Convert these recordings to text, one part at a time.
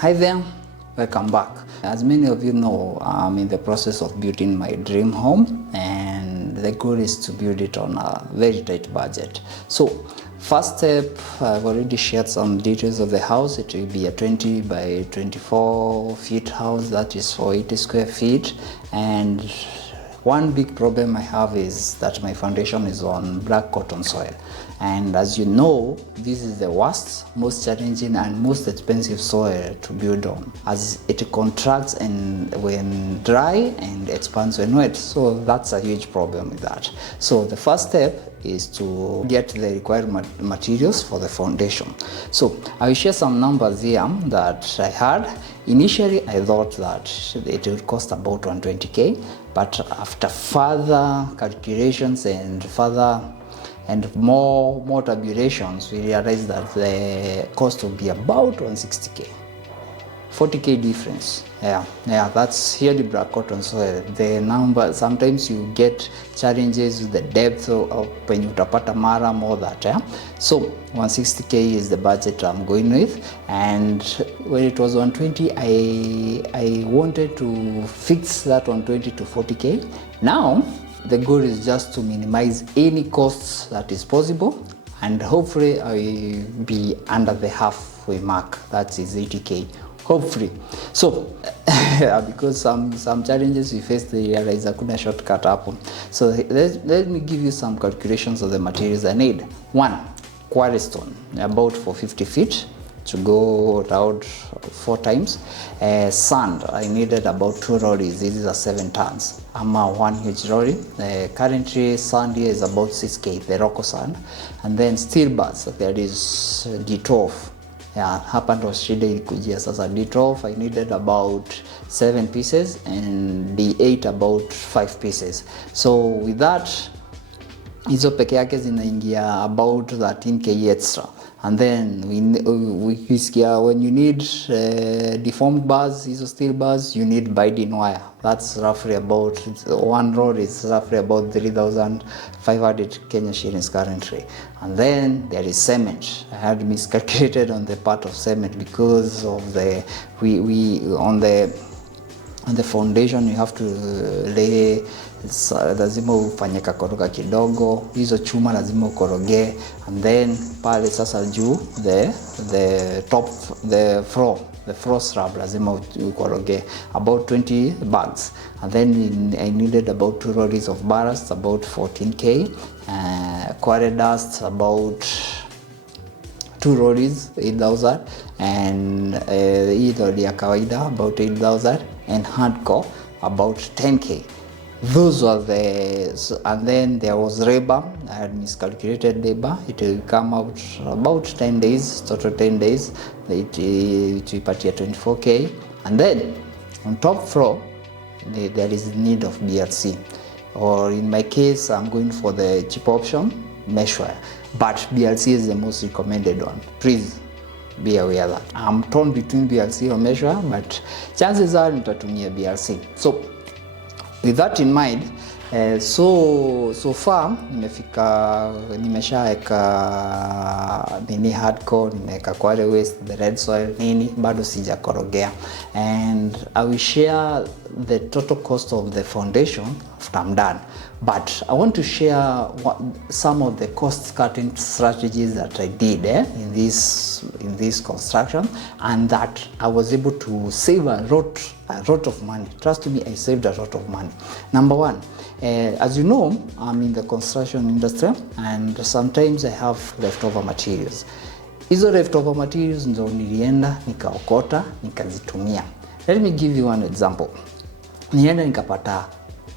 Hi there, welcome back. As many of you know, I'm in the process of building my dream home, and the goal is to build it on a very tight budget. So, first step, I've already shared some details of the house. It will be a 20 by 24 feet house, that is for 80 square feet. And one big problem I have is that my foundation is on black cotton soil. And as you know, this is the worst, most challenging and most expensive soil to build on, as it contracts and when dry and expands when wet. So that's a huge problem with that. So the first step is to get the required materials for the foundation. So I will share some numbers here that I had. Initially, I thought that it would cost about 120k, but after further calculations and more tabulations, we realized that the cost will be about 160k. 40k difference. Yeah, that's here the black cotton soil. The number, sometimes you get challenges with the depth of when you utapata mara, more that. Yeah? So 160k is the budget I'm going with, and when it was 120, I wanted to fix that 120 to 40k. Now the goal is just to minimize any costs that is possible, and hopefully I will be under the halfway mark, that is 80k. Hopefully. So because some challenges we face, they realize hakuna shortcut hapo. So let me give you some calculations of the materials I need. One, quarry stone, about 450 feet to go around 4 times. Sand, I needed about 2 lorries. These are 7 tons. I'm a 1 huge lorry. Currently sand here is about 6k, the Rocco sand. And then steel bars, there is D12. Yeah, hapa ndo shida ilikujia sasa. D12 I needed about 7 pieces and D8 about 5 pieces. So with that, hizo peke yake zinaingia about 13k extra. And then when you need deformed bars, hizo steel bars, you need binding wire. That's roughly about, one roll is roughly about 3,500 Kenya shillings currently. And then there is cement. I had miscalculated on the part of cement because of the on the foundation you have to lay, lazima ufanye kakoroga kidogo, hizo chuma lazima ukoroge, and then pale sasa juu the top, the floor slab lazima ukoroge about 20 bags. And then I needed about 2 lorries of ballast, about 14k, quarry dust about 2 lorries, 8,000, and hii lorry ya kawaida about 8,000, and hardcore about 10k. Those were and then there was labor. I had miscalculated labor. It will come out about 10 days, total 10 days. It will party at 24k. And then on top floor, there is need of BLC. Or in my case, I'm going for the cheap option, mesh wire. But BLC is the most recommended one. Please be aware that I'm torn between BLC or mesh wire, but chances are nitatumia BLC. So with that in mind, so far nimeshaeka nini hardcore, nimeweka quarry waste, the red soil nini, bado sijakorogea. And I will share the total cost of the foundation after I'm done. But I want to share some of the cost cutting strategies that I did in this construction, and that I was able to save a lot of money. Trust me, I saved a lot of money. Number one, as you know, I'm in the construction industry, and sometimes I have leftover materials. Hizo leftover materials ndo nilienda nikaokota nikazitumia. Let me give you one example. Nienda nikapata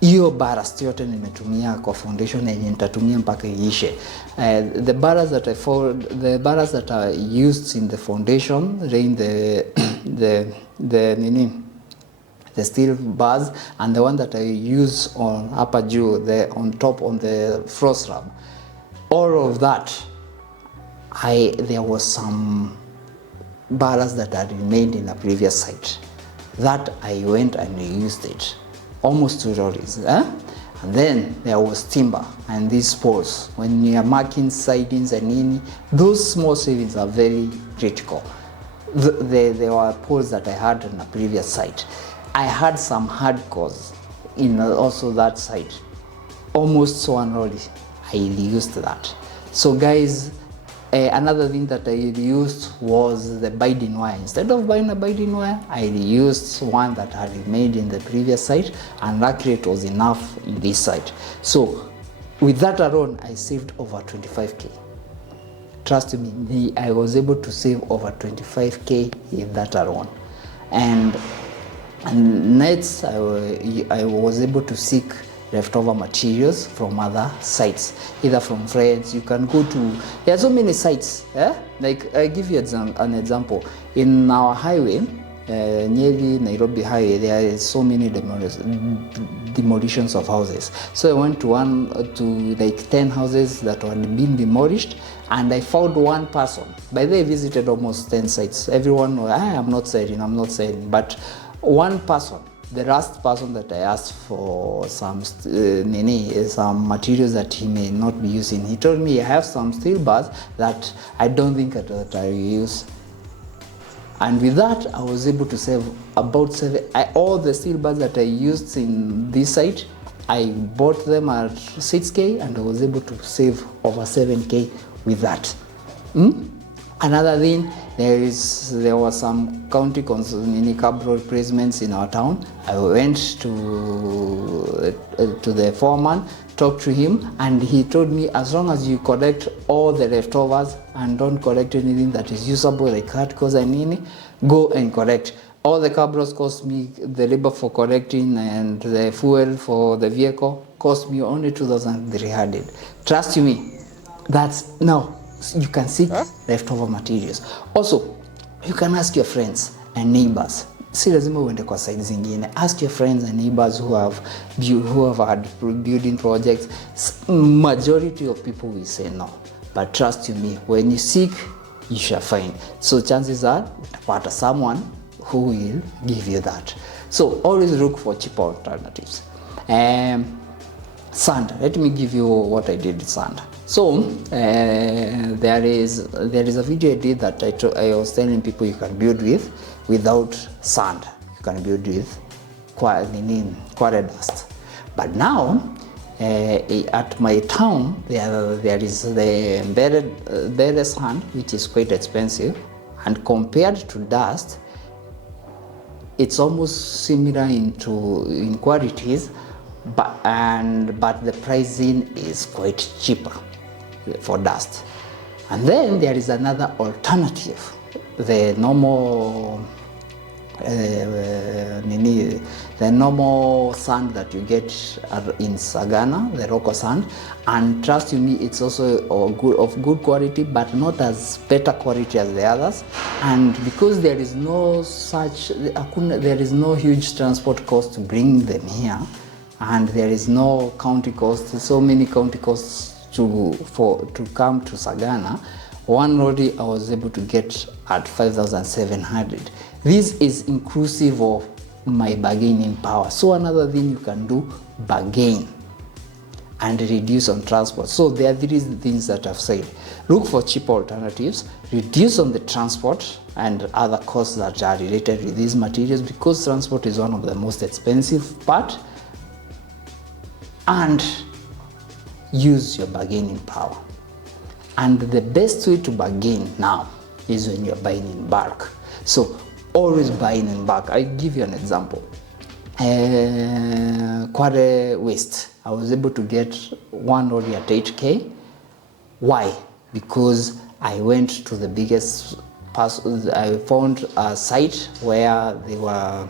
hiyo ballast yote nimetumia kwa foundation yenye nitatumia mpaka iishe. The ballast that I used in the foundation, laying the steel bars, and the one that I use on upper juu, on top on the floor slab, all of that, there was some ballast that had remained in a previous site that I went and used it, almost 2 lorries. And then there was timber and these poles. When you are marking sidings and those small savings are very critical. there were poles that I had on a previous site. I had some hardcores in also that site. Almost one rolly, I used that. So guys, another thing that I used was the binding wire. Instead of buying a binding wire, I used one that I had made in the previous site, and luckily it was enough in this site. So with that alone, I saved over 25k. Trust me, I was able to save over 25k in that alone. And next, I was able to seek leftover materials from other sites, either from friends. You can go to, there are so many sites, like I give you an example. In our highway, Nyeri Nairobi highway, there is so many demolitions of houses. So I went to like 10 houses that had been demolished, and I found one person. By the way, I visited almost 10 sites. Everyone, I'm not saying, but one person, the last person that I asked for some materials that he may not be using, he told me, I have some steel bars that I don't think that I will use. And with that, I was able to save about all the steel bars that I used in this site. I bought them at 6k, and I was able to save over 7k with that. Another thing, there were some county cab replacements in our town. I went to the foreman, talked to him, and he told me, as long as you collect all the leftovers and don't collect anything that is usable, like hardcores and anything, go and collect. All the cabros cost me, the labor for collecting and the fuel for the vehicle cost me only 2,300. Trust me, that's now. You can seek leftover materials. Also, you can ask your friends and neighbors. Si lazima uende kwa side zingine. Ask your friends and neighbors who have had building projects. Majority of people will say no. But trust you me, when you seek, you shall find. So chances are, utapata someone who will give you that. So always look for cheaper alternatives. Sand. Let me give you what I did with sand. So there is a video I did that I was telling people you can build without sand. You can build with quarry dust. But now at my town there is the embedded sand, which is quite expensive, and compared to dust, it's almost similar in qualities, but the pricing is quite cheaper for dust. And then there is another alternative, the normal sand that you get in Sagana, the local sand. And trust me, it's also of good quality, but not as better quality as the others. And because there is no huge transport cost to bring them here, and there is no county cost, so many county costs to come to Sagana, one lorry I was able to get at 5,700. This is inclusive of my bargaining power. So another thing you can do, bargain and reduce on transport. So there are three things that I've said. Look for cheaper alternatives, reduce on the transport and other costs that are related with these materials, because transport is one of the most expensive part, and use your bargaining power. And the best way to bargain now is when you're buying in bulk. So always buying in bulk. I give you an example. Quarry waste, I was able to get one lorry at 8k. Why? Because I went to the biggest I found a site where they were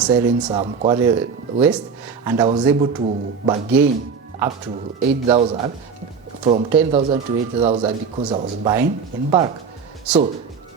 selling some quarry waste, and I was able to bargain up to 8,000, from 10,000 to 8,000, because I was buying in bulk. So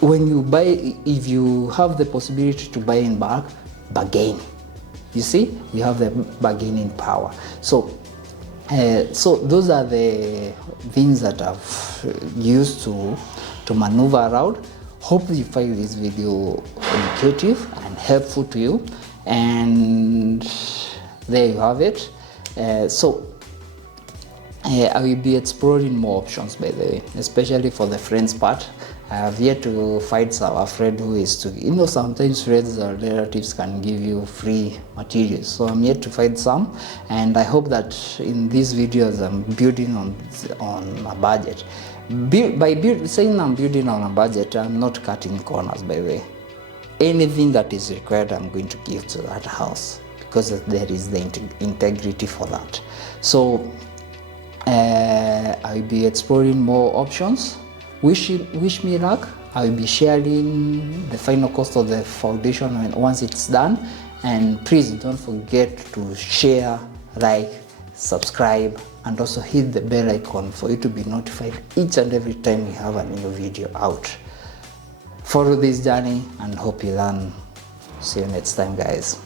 when you buy, if you have the possibility to buy in bulk, bargain. You see, you have the bargaining power. So those are the things that I've used to maneuver around. Hope you find this video educative and helpful to you. And there you have it. I will be exploring more options, by the way, especially for the friends part. I have yet to find a friend who is to, sometimes friends or relatives can give you free materials. So I'm yet to find some, and I hope that in these videos I'm building on a budget. Saying I'm building on a budget, I'm not cutting corners, by the way. Anything that is required, I'm going to give to that house, because there is the integrity for that. So I'll be exploring more options. Wish me luck. I'll be sharing the final cost of the foundation once it's done. And please don't forget to share, like, subscribe, and also hit the bell icon for you to be notified each and every time we have a new video out. Follow this journey and hope you learn. See you next time, guys.